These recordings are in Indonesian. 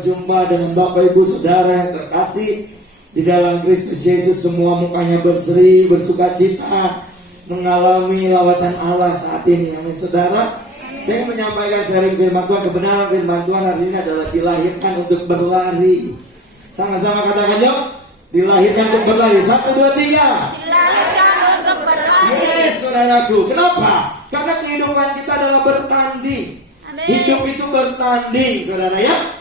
berjumpa dengan Bapak Ibu Saudara yang terkasih di dalam Kristus Yesus. Semua mukanya berseri, bersuka cita, mengalami lawatan Allah saat ini. Amin saudara. Saya ingin menyampaikan sharing firman Tuhan. Kebenaran firman Tuhan hari ini adalah dilahirkan untuk berlari. Sama-sama katakan yuk, dilahirkan untuk berlari. 1, 2, 3. Dilahirkan untuk berlari. Yes saudaraku. Kenapa? Karena kehidupan kita adalah bertanding. Amin. Hidup itu bertanding saudara ya.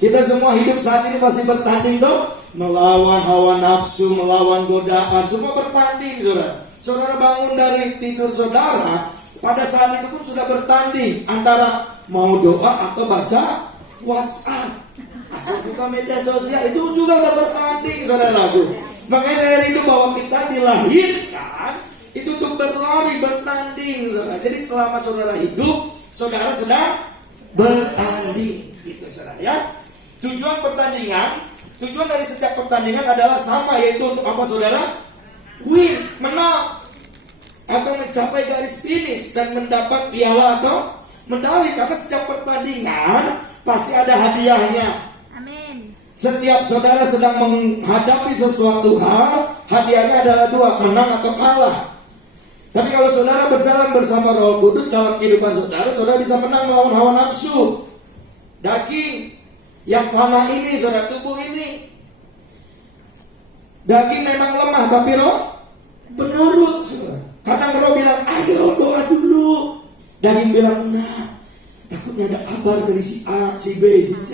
Kita semua hidup saat ini masih bertanding tuh, melawan hawa nafsu, melawan godaan, semua bertanding saudara. Saudara bangun dari tidur saudara, pada saat itu pun sudah bertanding antara mau doa atau baca WhatsApp atau buka media sosial, itu juga udah bertanding saudaraku. Makanya saya rindu bahwa kita dilahirkan itu untuk berlari, bertanding saudara. Jadi selama saudara hidup, saudara sedang bertanding gitu saudara ya. Tujuan pertandingan, tujuan dari setiap pertandingan adalah sama, yaitu untuk apa saudara? Win, menang, atau mencapai garis finish dan mendapat piala atau medali. Karena setiap pertandingan pasti ada hadiahnya. Amin. Setiap saudara sedang menghadapi sesuatu hal, hadiahnya adalah 2, menang atau kalah. Tapi kalau saudara berjalan bersama Roh Kudus dalam kehidupan saudara, saudara bisa menang melawan hawa nafsu, daging yang fana ini, saudara, tubuh ini. Daging memang lemah, tapi roh penurut saudara. Kadang roh bilang, ayo doa dulu. Daging bilang, nah, takutnya ada kabar dari si A, si B, si C.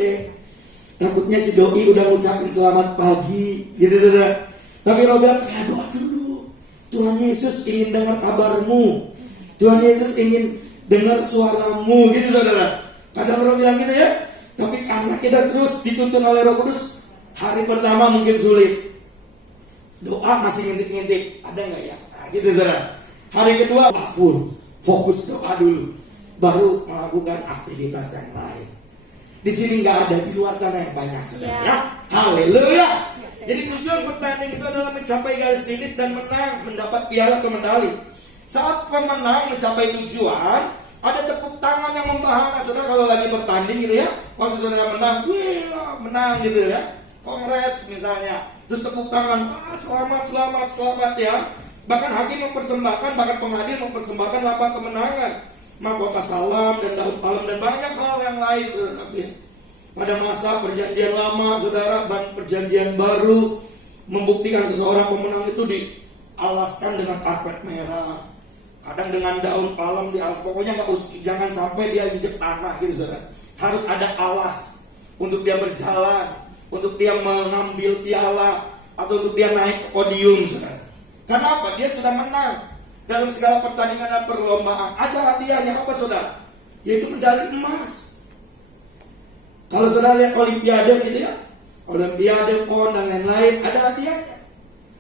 Takutnya si doi udah ngucapin selamat pagi, gitu saudara. Tapi roh bilang, ya doa dulu. Tuhan Yesus ingin dengar kabarmu. Tuhan Yesus ingin dengar suaramu, gitu saudara. Kadang roh bilang gitu ya. Tapi karena kita terus dituntun oleh Roh Kudus, hari pertama mungkin sulit, doa masih ngintip-ngintip, ada nggak ya? Nah, gitu saudara. Hari kedua full, fokus doa dulu, baru melakukan aktivitas yang lain. Di sini nggak ada, di luar sana yang banyak saudara ya. Haleluya. Jadi tujuan pertandingan itu adalah mencapai garis finish dan menang, mendapat piala atau medali. Saat pemenang mencapai tujuan, ada tepuk tangan yang membahana saudara kalau lagi bertanding gitu ya. Waktu saudara menang, wih, menang gitu ya. Congrats misalnya. Terus tepuk tangan, selamat ya. Bahkan hakim mempersembahkan, bahkan pengadilan mempersembahkan lambang kemenangan, mahkota salam dan daun palem dan banyak hal yang lain saudara. Pada masa perjanjian lama saudara dan perjanjian baru, membuktikan seseorang pemenang itu dialaskan dengan karpet merah, kadang dengan daun palem di alas. Pokoknya jangan sampai dia injek tanah gitu saudara. Harus ada alas untuk dia berjalan, untuk dia mengambil piala, atau untuk dia naik ke podium saudara. Karena apa? Dia sudah menang dalam segala pertandingan dan perlombaan. Ada hadiahnya apa saudara? Yaitu medali emas. Kalau saudara lihat olimpiade gitu ya, olimpiade, pon dan lain-lain, ada hadiahnya,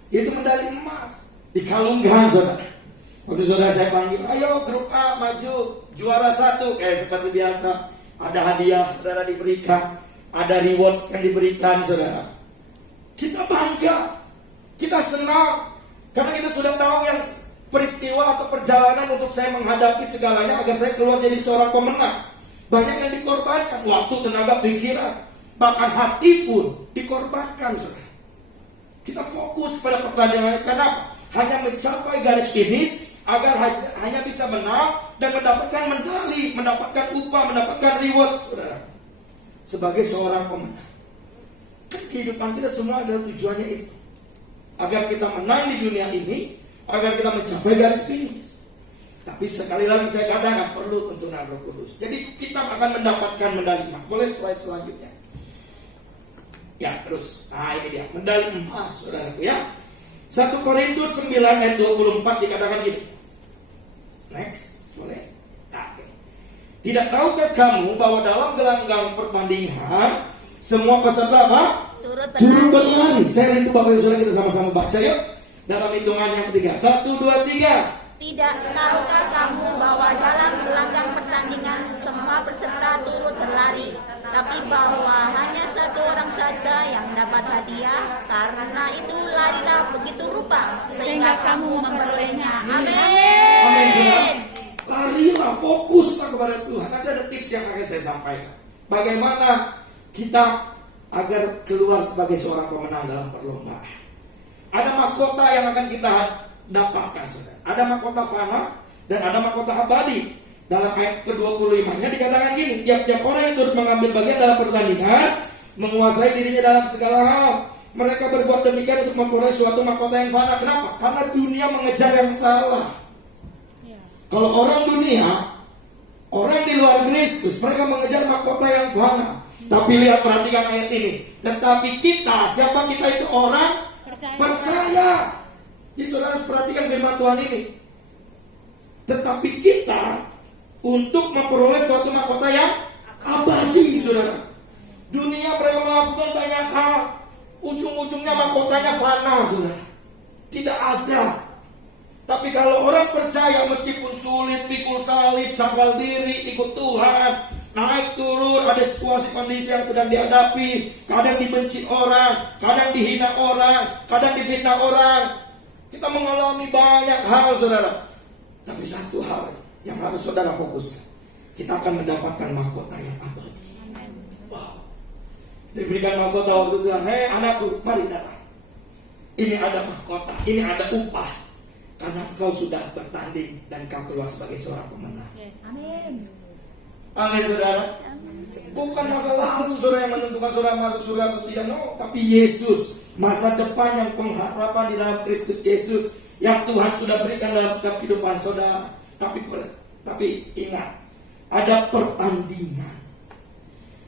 yaitu medali emas. Dikalungkan saudara. Waktu saudara saya panggil, ayo grup A maju, juara 1, seperti biasa, ada hadiah saudara diberikan, ada rewards yang diberikan saudara. Kita bangga, kita senang, karena kita sudah tahu yang peristiwa atau perjalanan untuk saya menghadapi segalanya agar saya keluar jadi seorang pemenang. Banyak yang dikorbankan, waktu, tenaga, pikiran, bahkan hati pun dikorbankan saudara. Kita fokus pada pertandingan, karena apa? Hanya mencapai garis finish agar hanya bisa menang dan mendapatkan medali, mendapatkan upah, mendapatkan reward saudara. Sebagai seorang pemenang. Kan kehidupan kita semua adalah tujuannya itu. Agar kita menang di dunia ini, agar kita mencapai garis finish. Tapi sekali lagi saya katakan perlu tuntunan Roh Kudus. Jadi kita akan mendapatkan medali emas. Boleh slide selanjutnya. Ya terus, nah ini dia medali emas saudaraku ya. 1 Korintus 9 ayat 24 dikatakan gini. Next, boleh? Oke. Tidak tahukah kamu bahwa dalam gelanggang pertandingan semua peserta apa? Turut berlari. Saya rindu Bapak Ibu Saudara kita sama-sama baca yuk. Dalam hitungan yang ketiga. 1, 2, 3. Tidak tahukah kamu bahwa dalam gelanggang pertandingan semua peserta turut berlari, tapi bahwa hanya satu orang saja yang dapat hadiah. Karena itu larilah begitu rupa sehingga kamu memperolehnya. Amin. Amin. Larilah, fokuslah kepada Tuhan. Nanti ada tips yang akan saya sampaikan. Bagaimana kita agar keluar sebagai seorang pemenang dalam perlombaan. Ada mahkota yang akan kita dapatkan, saudara. Ada mahkota fana dan ada mahkota abadi. Dalam ayat ke-25-nya dikatakan gini, tiap-tiap orang yang turut mengambil bagian dalam pertandingan menguasai dirinya dalam segala hal. Mereka berbuat demikian untuk memperoleh suatu mahkota yang fana. Kenapa? Karena dunia mengejar yang salah. Kalau orang dunia, orang di luar Kristus, mereka mengejar mahkota yang fana. Tapi lihat, perhatikan ayat ini. Tetapi kita, siapa kita itu? Orang percaya. Jadi saudara perhatikan firman Tuhan ini. Tetapi kita untuk memperoleh suatu mahkota yang abadi, saudara. Dunia mereka melakukan banyak hal, ujung-ujungnya mahkotanya fana, saudara. Tidak ada. Tapi kalau orang percaya, meskipun sulit, pikul salib, sangkal diri, ikut Tuhan, naik turun, ada situasi kondisi yang sedang dihadapi, kadang dibenci orang, kadang dihina orang, kadang difitnah orang. Kita mengalami banyak hal, saudara. Tapi satu hal yang harus saudara fokuskan, kita akan mendapatkan mahkota yang abadi. Wow. Diberikan mahkota waktu Tuhan, hei anakku, mari datang. Ini ada mahkota, ini ada upah. Karena engkau sudah bertanding dan engkau keluar sebagai seorang pemenang. Amin. Amin, saudara. Bukan masa lalu saudara yang menentukan saudara masuk surga atau tidak, no. Tapi Yesus, masa depan yang pengharapan di dalam Kristus Yesus yang Tuhan sudah berikan dalam setiap kehidupan saudara. Tapi ingat, ada pertandingan,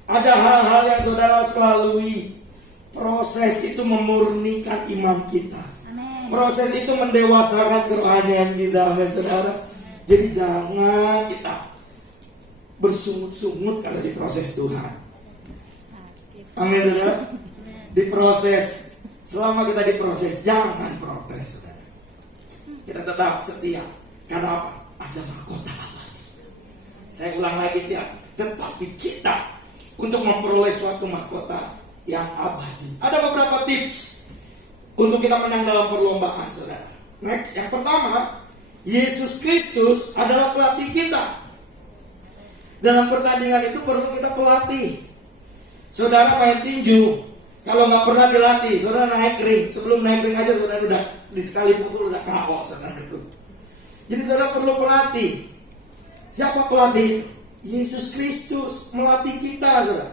ada hal-hal yang saudara lalui. Proses itu memurnikan iman kita. Proses itu mendewasakan kerohanian kita, amin, saudara. Jadi jangan kita bersungut-sungut kalau di proses Tuhan. Amin, saudara. Diproses, selama kita diproses, jangan protes, saudara. Kita tetap setia. Karena apa? Ada mahkota abadi. Saya ulang lagi, ya. Tetapi kita untuk memperoleh suatu mahkota yang abadi, ada beberapa tips untuk kita menang dalam perlombaan, saudara. Next, yang pertama, Yesus Kristus adalah pelatih kita. Dalam pertandingan itu perlu kita pelatih. Saudara main tinju, kalau nggak pernah dilatih, saudara naik ring. Sebelum naik ring aja saudara udah di sekali pukul udah KO, saudara itu. Jadi saudara perlu pelatih. Siapa pelatih? Yesus Kristus melatih kita, saudara.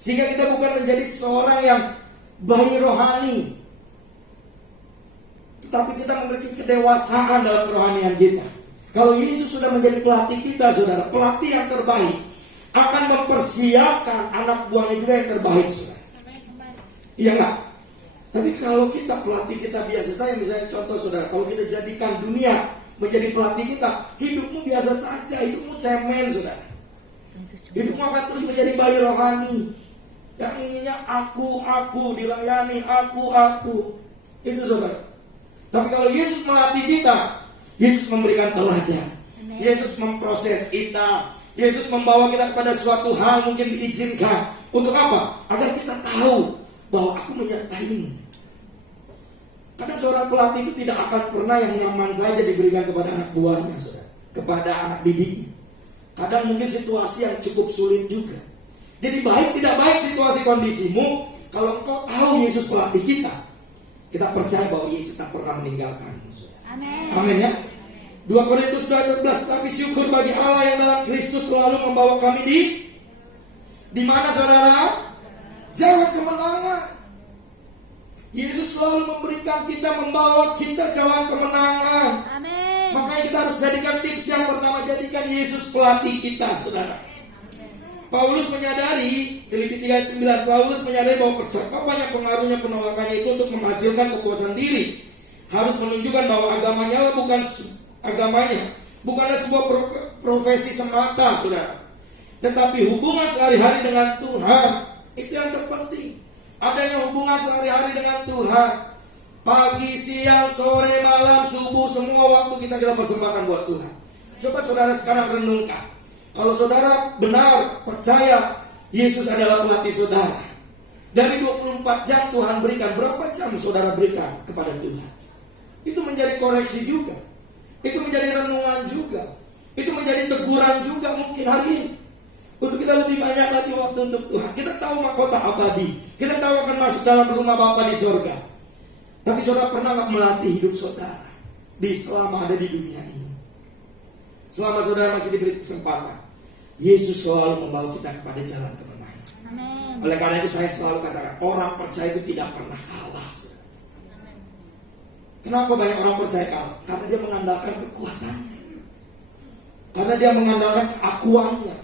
Sehingga kita bukan menjadi seorang yang bayi rohani, tapi kita memiliki kedewasaan dalam kerohanian kita. Kalau Yesus sudah menjadi pelatih kita, saudara, pelatih yang terbaik akan mempersiapkan anak buahnya juga yang terbaik, saudara. Iya enggak? Tapi kalau kita pelatih kita biasa saja, misalnya contoh, saudara, kalau kita jadikan dunia menjadi pelatih kita, hidupmu biasa saja, hidupmu cemen, saudara. Hidupmu akan terus menjadi bayi rohani yang inginnya aku dilayani, aku. Itu, saudara. Tapi kalau Yesus melatih kita, Yesus memberikan teladan. Yesus memproses kita. Yesus membawa kita kepada suatu hal mungkin diizinkan. Untuk apa? Agar kita tahu bahwa aku menyertaimu. Karena seorang pelatih itu tidak akan pernah yang nyaman saja diberikan kepada anak buahnya, saudara, kepada anak didiknya. Kadang mungkin situasi yang cukup sulit juga. Jadi baik tidak baik situasi kondisimu, kalau engkau tahu Yesus pelatih kita percaya bahwa Yesus tak pernah meninggalkan. Amin. Amin, ya. 2 Korintus 2:12, tapi syukur bagi Allah yang dalam Kristus selalu membawa kami di mana, saudara? Jalan kemenangan. Yesus selalu memberikan kita, membawa kita jalan kemenangan. Amin. Makanya kita harus jadikan tips yang pertama, jadikan Yesus pelatih kita, saudara. Paulus menyadari, Filipi 3:9, Paulus menyadari bahwa percakapan yang pengaruhnya penolakannya itu untuk menghasilkan kepuasan diri. Harus menunjukkan bahwa agamanya bukanlah sebuah profesi semata, saudara. Tetapi hubungan sehari-hari dengan Tuhan, itu yang terpenting. Adanya hubungan sehari-hari dengan Tuhan. Pagi, siang, sore, malam, subuh, semua waktu kita persembahkan buat Tuhan. Coba saudara sekarang renungkan. Kalau saudara benar percaya Yesus adalah pelatih saudara, dari 24 jam Tuhan berikan, berapa jam saudara berikan kepada Tuhan? Itu menjadi koreksi juga, itu menjadi renungan juga, itu menjadi teguran juga mungkin hari ini. Untuk kita lebih banyak lagi waktu untuk Tuhan. Kita tahu mahkota abadi. Kita tahu akan masuk dalam rumah Bapa di sorga. Tapi saudara pernah gak melatih hidup saudara selama ada di dunia ini? Selama saudara masih diberi kesempatan, Yesus selalu membawa kita kepada jalan kebenaran. Amin. Oleh karena itu saya selalu katakan, orang percaya itu tidak pernah kalah. Kenapa banyak orang percaya kalah? Karena dia mengandalkan kekuatannya. Karena dia mengandalkan keakuannya.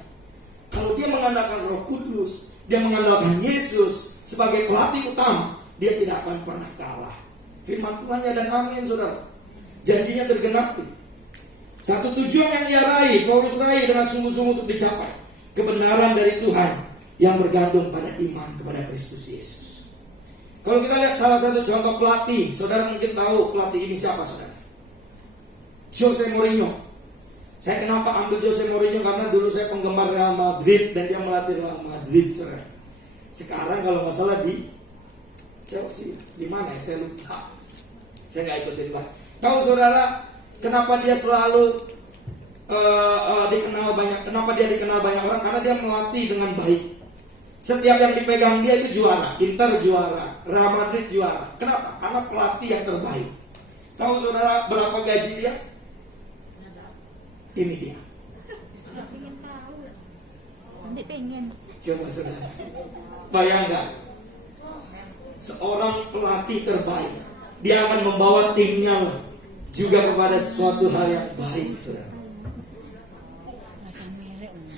Kalau dia mengandalkan Roh Kudus, dia mengandalkan Yesus sebagai pelatih utama, dia tidak akan pernah kalah. Firman Tuhannya dan amin, saudara. Janjinya tergenapi. Satu tujuan yang ia raih, Paulus raih dengan sungguh-sungguh untuk dicapai. Kebenaran dari Tuhan yang bergantung pada iman kepada Kristus Yesus. Kalau kita lihat salah satu contoh pelatih, saudara mungkin tahu pelatih ini siapa, saudara? Jose Mourinho. Saya kenapa ambil Jose Mourinho? Karena dulu saya penggemar Real Madrid dan dia melatih Real Madrid, saudara. Sekarang kalau nggak salah di Chelsea, di mana ya? Saya lupa. Saya nggak ikutin lah. Tahu saudara, kenapa dia selalu dikenal banyak? Kenapa dia dikenal banyak orang? Karena dia melatih dengan baik. Setiap yang dipegang dia itu juara. Inter juara, Real Madrid juara. Kenapa? Karena pelatih yang terbaik. Tahu saudara berapa gaji dia? Ini dia. Pengen tahu. Nanti pengen. Coba saudara, bayangkan seorang pelatih terbaik, dia akan membawa timnya juga kepada suatu hal yang baik, saudara.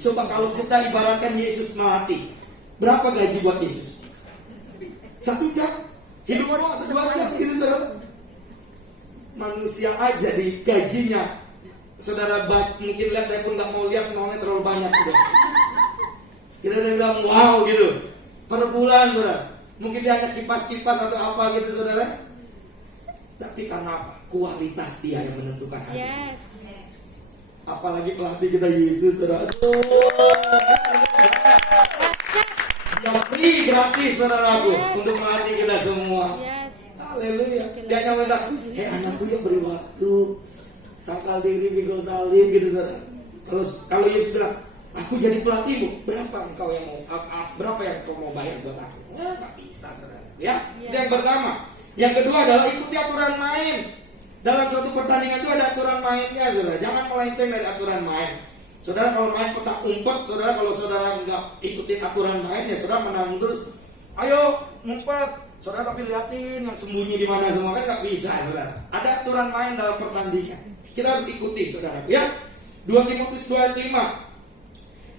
Coba kalau kita ibaratkan Yesus melatih, berapa gaji buat Yesus? 1 jam? Hidup doang 1 jam gitu, saudara. Manusia aja di gajinya, saudara, mungkin lihat, saya pun gak mau lihat, maunya terlalu banyak, saudara. Kita udah bilang wow gitu per bulan, saudara. Mungkin dia hanya kipas-kipas atau apa gitu, saudara. Tapi karena apa? Kualitas dia yang menentukan hati. Yes. Apalagi pelatih kita Yesus, saudara. Yang free gratis, saudaraku, untuk melatih kita semua. Yes. Haleluya. Dia hanya bilang, anakku ya beri waktu, sangkal diri, pikul salib gitu, saudara. Kalau Yesus bilang, aku jadi pelatihmu, berapa engkau yang mau, berapa yang kau mau bayar buat aku? Nggak bisa, saudara. Ya, itu yang pertama. Yang kedua adalah ikuti aturan main. Dalam suatu pertandingan itu ada aturan mainnya, saudara. Jangan melenceng dari aturan main. Saudara kalau main petak umpet, saudara kalau saudara nggak ikutin aturan main, ya saudara menang terus. Ayo ngumpet, saudara tapi liatin yang sembunyi di mana semua, kan nggak bisa, saudara. Ada aturan main dalam pertandingan. Kita harus ikuti, saudara. Ya, 2 Timotius 2:5.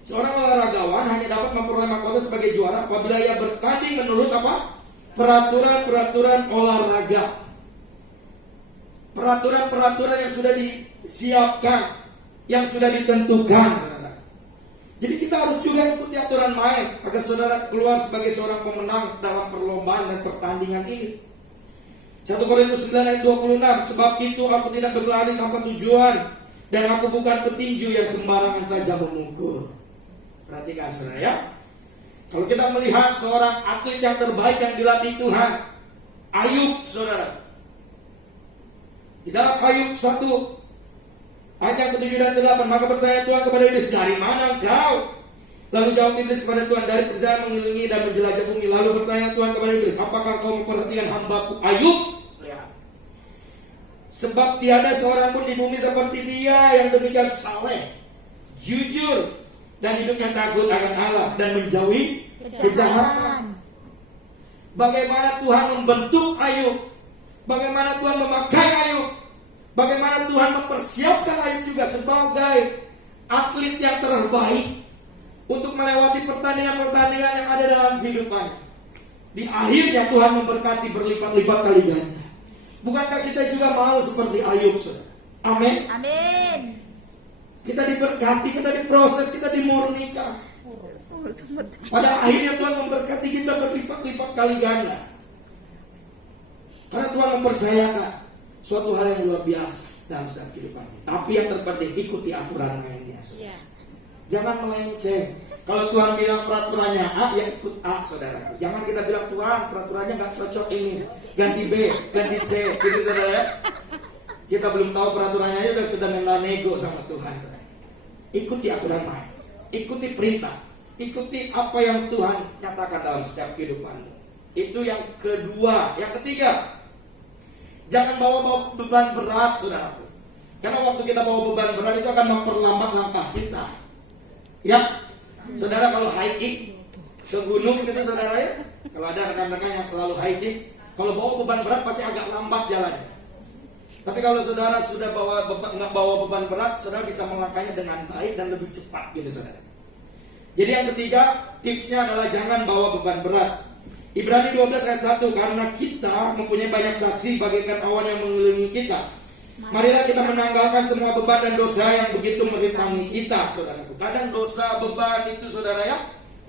Seorang olahragawan hanya dapat memperoleh mahkota sebagai juara apabila ia bertanding menurut apa? Peraturan-peraturan olahraga. Peraturan-peraturan yang sudah disiapkan, yang sudah ditentukan, saudara. Jadi kita harus juga ikuti aturan main agar saudara keluar sebagai seorang pemenang dalam perlombaan dan pertandingan ini. 1 Korintus 9:26. Sebab itu aku tidak berlari tanpa tujuan, dan aku bukan petinju yang sembarangan saja memukul. Perhatikan, saudara, ya. Kalau kita melihat seorang atlet yang terbaik yang dilatih Tuhan, Ayub, saudara. Di dalam Ayub 1 ayat yang ke-7 dan ke-8, maka bertanya Tuhan kepada iblis, dari mana engkau? Lalu jawab iblis kepada Tuhan, dari perjalanan mengelilingi dan menjelajah bumi. Lalu bertanya Tuhan kepada iblis, apakah kau memperhatikan hambaku Ayub? Lihat. Sebab tiada seorang pun di bumi seperti dia yang demikian saleh, jujur, dan hidupnya takut akan Allah dan menjauhi kejahatan. Bagaimana Tuhan membentuk Ayub, bagaimana Tuhan memakai Ayub, bagaimana Tuhan mempersiapkan Ayub juga sebagai atlet yang terbaik untuk melewati pertandingan-pertandingan yang ada dalam kehidupannya. Di akhirnya Tuhan memberkati berlipat-lipat kali ganda. Bukankah kita juga mau seperti Ayub, saudara? Amin. Amin. Kita diberkati, kita diproses, kita dimurnikan. Pada akhirnya Tuhan memberkati kita berlipat-lipat kali ganda. Karena Tuhan mempercayakan suatu hal yang luar biasa dalam setiap kehidupan. Tapi yang terpenting ikuti aturan mainnya, saudara. Jangan melenceng. Kalau Tuhan bilang peraturannya A, ya ikut A, saudara. Jangan kita bilang Tuhan peraturannya nggak cocok ini, ganti B, ganti C, gitu, saudara. Kita belum tahu peraturannya aja udah kita minta nego sama Tuhan. Ikuti aturan main, ikuti perintah. ikuti apa yang Tuhan nyatakan dalam setiap kehidupanmu. Itu yang kedua. Yang ketiga, jangan bawa beban berat, saudaraku. Karena waktu kita bawa beban berat itu akan memperlambat langkah kita. Ya, saudara kalau hiking ke gunung gitu saudara ya, kalau ada rekan-rekan yang selalu hiking, kalau bawa beban berat pasti agak lambat jalannya. Tapi kalau saudara sudah nggak bawa beban berat, saudara bisa melangkahnya dengan baik dan lebih cepat gitu saudara. Jadi yang ketiga, tipsnya adalah jangan bawa beban berat. Ibrani 12 ayat 1, karena kita mempunyai banyak saksi bagaikan awan yang mengelilingi kita. Marilah kita menanggalkan semua beban dan dosa yang begitu merintangi kita, saudaraku. Kadang dosa, beban itu saudara ya,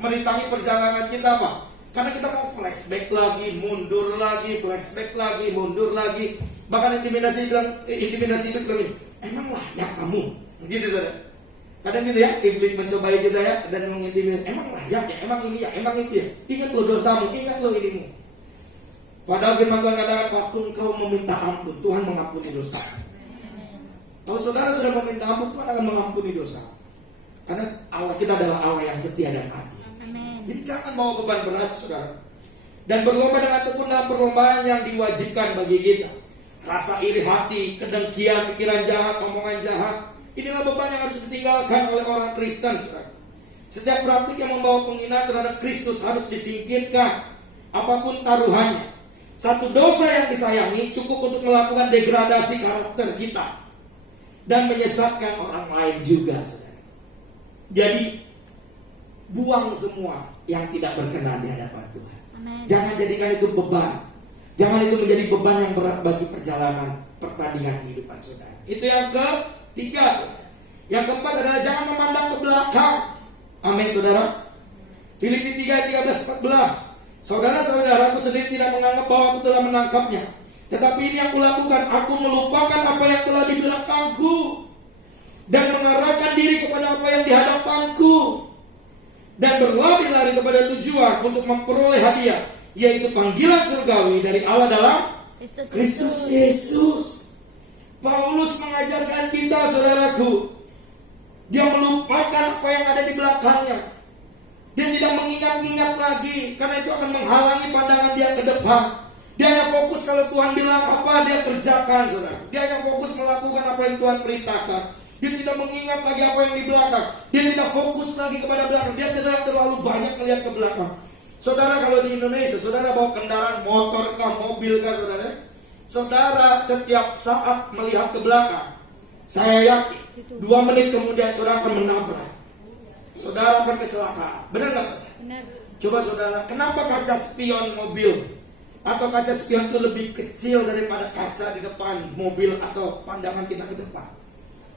merintangi perjalanan kita apa? Karena kita mau flashback lagi, mundur lagi, flashback lagi, mundur lagi. Bahkan intimidasi itu bilang, emang layak kamu? Gitu saudara. Kadang gitu ya, iblis mencobai kita ya, dan mengintimidasi, emang layak ya, emang ini ya, emang itu ya. Ingat lo dosamu, ingat lo inimu. Padahal firman Tuhan katakan, waktu engkau meminta ampun, Tuhan mengampuni dosa. Kalau saudara sudah meminta ampun, Tuhan akan mengampuni dosa. Karena Allah kita adalah Allah yang setia dan adil. Jadi jangan bawa beban berat, saudara. Dan berlomba dengan tekun dalam perlombaan yang diwajibkan bagi kita. Rasa iri hati, kedengkian, pikiran jahat, omongan jahat, inilah beban yang harus ditinggalkan oleh orang Kristen, saudara. Setiap praktik yang membawa penghinaan terhadap Kristus harus disingkirkan, apapun taruhannya. Satu dosa yang disayangi cukup untuk melakukan degradasi karakter kita dan menyesatkan orang lain juga, saudara. Jadi buang semua yang tidak berkenan di hadapan Tuhan. Amen. Jangan jadikan itu beban. Jangan itu menjadi beban yang berat bagi perjalanan pertandingan kehidupan saudara. Itu yang ketiga. Yang keempat adalah jangan memandang ke belakang. Amin, saudara. Filipi 3:13-14. Saudara-saudara, aku sendiri tidak menganggap bahwa aku telah menangkapnya. Tetapi ini yang kulakukan, aku melupakan apa yang telah di belakangku dan mengarahkan diri kepada apa yang di hadapanku, dan berlari-lari kepada tujuan untuk memperoleh hadiah, yaitu panggilan surgawi dari Allah dalam Kristus Yesus. Paulus mengajarkan kita, saudaraku, dia melupakan apa yang ada di belakangnya. Dia tidak mengingat-ingat lagi, karena itu akan menghalangi pandangan dia ke depan. Dia hanya fokus kalau Tuhan bilang apa, dia kerjakan, saudara. Dia hanya fokus melakukan apa yang Tuhan perintahkan. Dia tidak mengingat lagi apa yang di belakang. Dia tidak fokus lagi kepada belakang. Dia tidak terlalu banyak melihat ke belakang. Saudara, kalau di Indonesia, saudara bawa kendaraan motor kah, mobil kah, saudara? Saudara setiap saat melihat ke belakang, saya yakin 2 menit kemudian saudara akan menabrak. Saudara akan kecelakaan. Benar nggak, saudara? Benar. Coba saudara, kenapa kaca spion mobil atau kaca spion itu lebih kecil daripada kaca di depan mobil atau pandangan kita ke depan?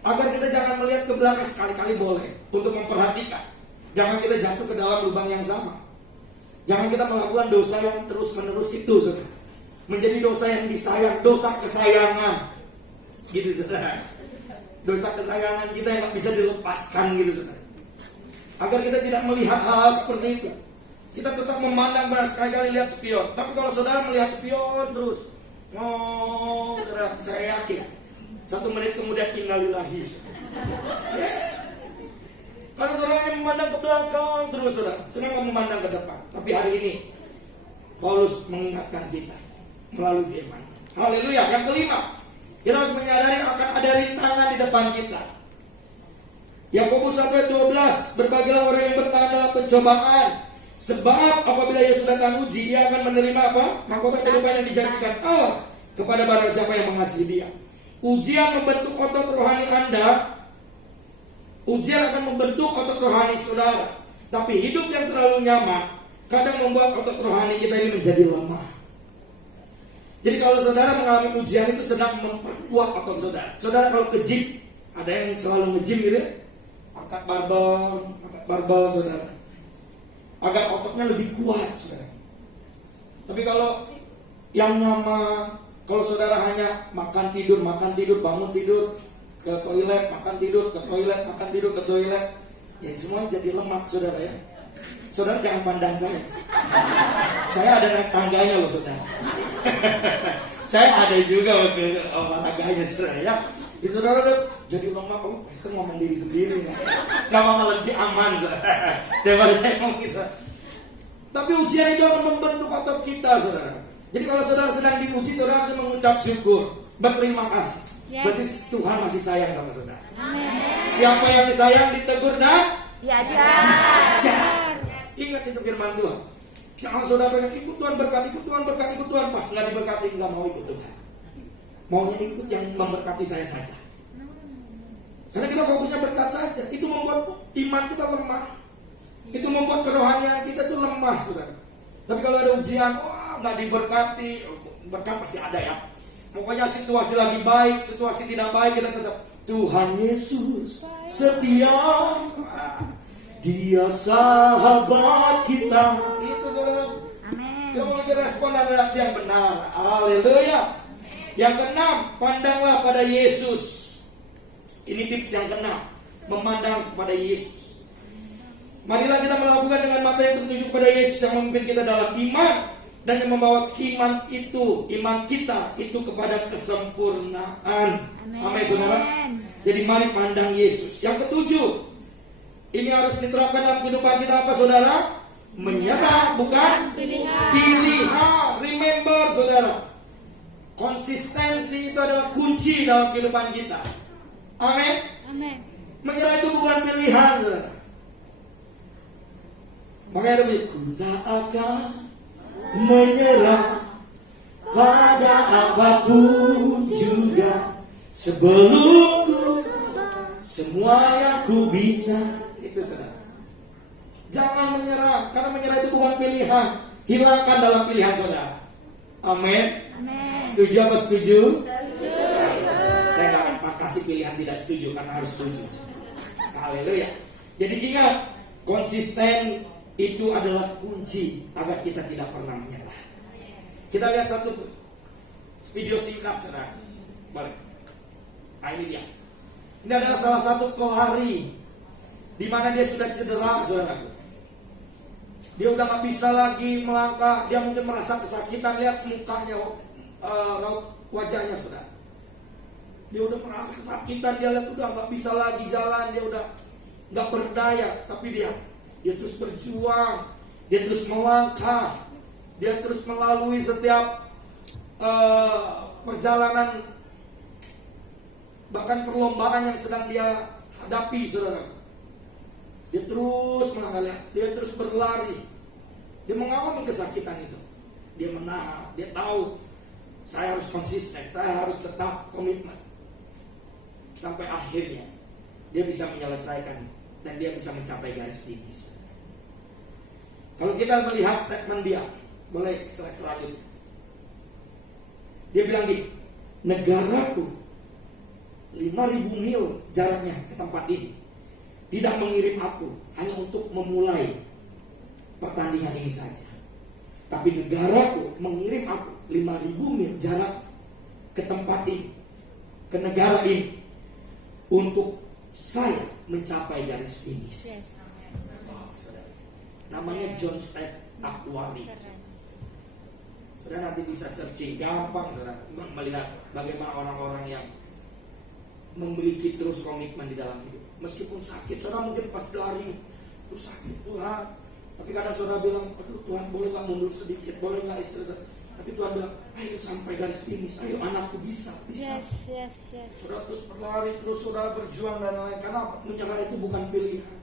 Agar kita jangan melihat ke belakang, sekali-kali boleh untuk memperhatikan. Jangan kita jatuh ke dalam lubang yang sama. Jangan kita melakukan dosa yang terus-menerus itu, saudara. Menjadi dosa yang disayang, dosa kesayangan. Gitu, saudara. Dosa kesayangan kita yang gak bisa dilepaskan, gitu, saudara. Agar kita tidak melihat hal-hal seperti itu. Kita tetap memandang, benar, sekali-kali lihat spion. Tapi kalau saudara melihat spion terus, saudara, saya yakin 1 menit kemudian innalillahi. Yes. Karena saudara hanya memandang ke belakang terus, saudara nggak memandang ke depan. Tapi hari ini Paulus mengingatkan kita melalui firman. Haleluya. Yang kelima, kita harus menyadari akan ada rintangan di depan kita. Yakobus 1:12, berbahagialah orang yang bertahan dalam pencobaan, sebab apabila ia sudah tahan uji, ia akan menerima apa? Mahkota kehidupan yang dijanjikan Allah kepada barang siapa yang mengasihi dia. Ujian membentuk otot rohani Anda. Ujian akan membentuk otot rohani saudara. Tapi hidup yang terlalu nyaman kadang membuat otot rohani kita ini menjadi lemah. Jadi kalau saudara mengalami ujian itu sedang memperkuat otot saudara. Saudara kalau ke gym, ada yang selalu nge-gym gitu, angkat barbel saudara, agar ototnya lebih kuat, saudara. Tapi kalau yang nyaman, kalau saudara hanya makan tidur, bangun tidur, ke toilet, makan tidur, ke toilet, makan tidur, ke toilet, ya semuanya jadi lemak, saudara ya. Saudara jangan pandang saya. Saya ada naik tangganya loh, saudara. Saya ada juga waktu olahraganya, saudara ya. Di saudara jadi lemah, Pastor ngomong diri sendiri ya. Gak mau lebih aman daripada ngomong kita. Tapi ujian itu akan membentuk otot kita, saudara. Jadi kalau saudara sedang diuji, saudara harus mengucap syukur, berterima kasih. Berarti Tuhan masih sayang sama saudara. Amin. Siapa yang disayang ditegur dan Diajar. ingat itu firman Tuhan. Jangan saudara pengen ikut Tuhan berkat, ikut Tuhan berkat, ikut Tuhan, pas nggak diberkati nggak mau ikut Tuhan. Maunya ikut yang memberkati saya saja. Karena kita fokusnya berkat saja, itu membuat iman kita lemah. Itu membuat kerohanian kita tuh lemah, saudara. Tapi kalau ada ujian, wah nggak diberkati, berkat pasti ada ya. Pokoknya situasi lagi baik, situasi tidak baik, kita tetap Tuhan Yesus setia, Dia sahabat kita. Itu saudara. Amin. Kita memiliki respon dan reaksi yang benar. Haleluya. Yang keenam, pandanglah pada Yesus. Ini tips yang keenam, memandang pada Yesus. Marilah kita melakukan dengan mata yang tertuju pada Yesus yang memimpin kita dalam iman dan yang membawa iman kita itu kepada kesempurnaan. Amin, saudara. Jadi mari pandang Yesus. Yang ketujuh, ini harus diterapkan dalam kehidupan kita apa, saudara? Menyerah, bukan pilihan. Remember, saudara, konsistensi itu adalah kunci dalam kehidupan kita. Amin. Menyerah itu bukan pilihan, saudara. Makanya ada ku tak akan menyerah pada apapun juga, sebelum ku semua yang ku bisa. Itu saudara. Jangan menyerah, karena menyerah itu bukan pilihan. Hilangkan dalam pilihan saudara. Amin. Setuju apa setuju? Saya nggak akan kasih pilihan tidak setuju karena harus setuju. Haleluya. Jadi ingat, konsisten itu adalah kunci agar kita tidak pernah menyerah. Kita lihat satu video singkat, saudara. Boleh. Nah, ini dia. Ini adalah salah satu pelari di mana dia sudah cedera, saudara. Dia udah nggak bisa lagi melangkah. Dia mungkin merasa kesakitan. Lihat mukanya, raut wajahnya, saudara. Dia udah merasa kesakitan. Dia lihat udah nggak bisa lagi jalan. Dia udah nggak berdaya. Tapi dia terus berjuang. Dia terus melangkah. Dia terus melalui setiap perjalanan, bahkan perlombaan yang sedang dia hadapi, saudara. Dia terus melangkah, dia terus berlari. Dia mengalami kesakitan itu. Dia menahan, dia tahu saya harus konsisten, saya harus tetap komitmen. Sampai akhirnya dia bisa menyelesaikan dan dia bisa mencapai garis finish. Kalau kita melihat statement dia, boleh slide selanjutnya. Dia bilang di negaraku 5.000 mil jaraknya ke tempat ini, tidak mengirim aku hanya untuk memulai pertandingan ini saja. Tapi negaraku mengirim aku 5.000 mil jarak ke tempat ini, ke negara ini, untuk saya mencapai garis finish. Namanya John Stott Aquari. Saudara nanti bisa searching, gampang saudara melihat bagaimana orang-orang yang memiliki terus komitmen di dalam hidup. Meskipun sakit, saudara mungkin pas lari terus sakit Tuhan. Tapi kadang saudara bilang, aduh Tuhan boleh gak mundur sedikit, boleh gak istirahat. Tapi Tuhan bilang, ayo sampai garis finish, ayo anakku bisa. Yes. Saudara terus berlari, terus saudara berjuang dan lain-lain. Karena menyerah itu bukan pilihan.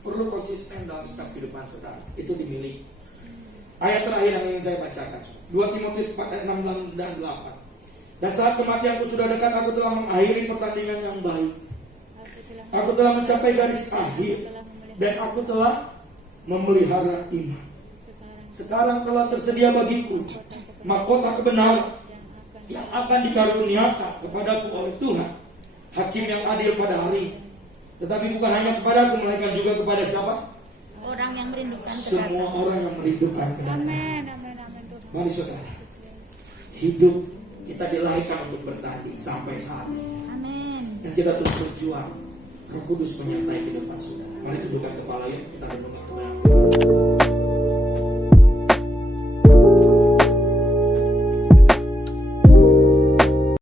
Perlu konsisten dalam setiap kehidupan saudara. Itu dimiliki. Ayat terakhir yang ingin saya bacakan, 2 Timotius 4 ayat 6 dan 8. Dan saat kematianku sudah dekat, aku telah mengakhiri pertandingan yang baik. Aku telah mencapai garis akhir, dan aku telah memelihara iman. Sekarang telah tersedia bagiku mahkota kebenaran yang akan dikaruniakan kepadaku oleh Tuhan, Hakim yang adil pada hari ini. Tetapi bukan hanya kepadaku, melainkan juga kepada siapa? Orang yang merindukan Semua orang yang merindukan kedatangan. Amin. Mari saudara, hidup kita dilahirkan untuk bertanding sampai saat ini. Amin. Dan kita terus berjuang. Roh Kudus menyertai kehidupan saudara. Mari tundukkan kepala yuk, kita renungkan kebenaran.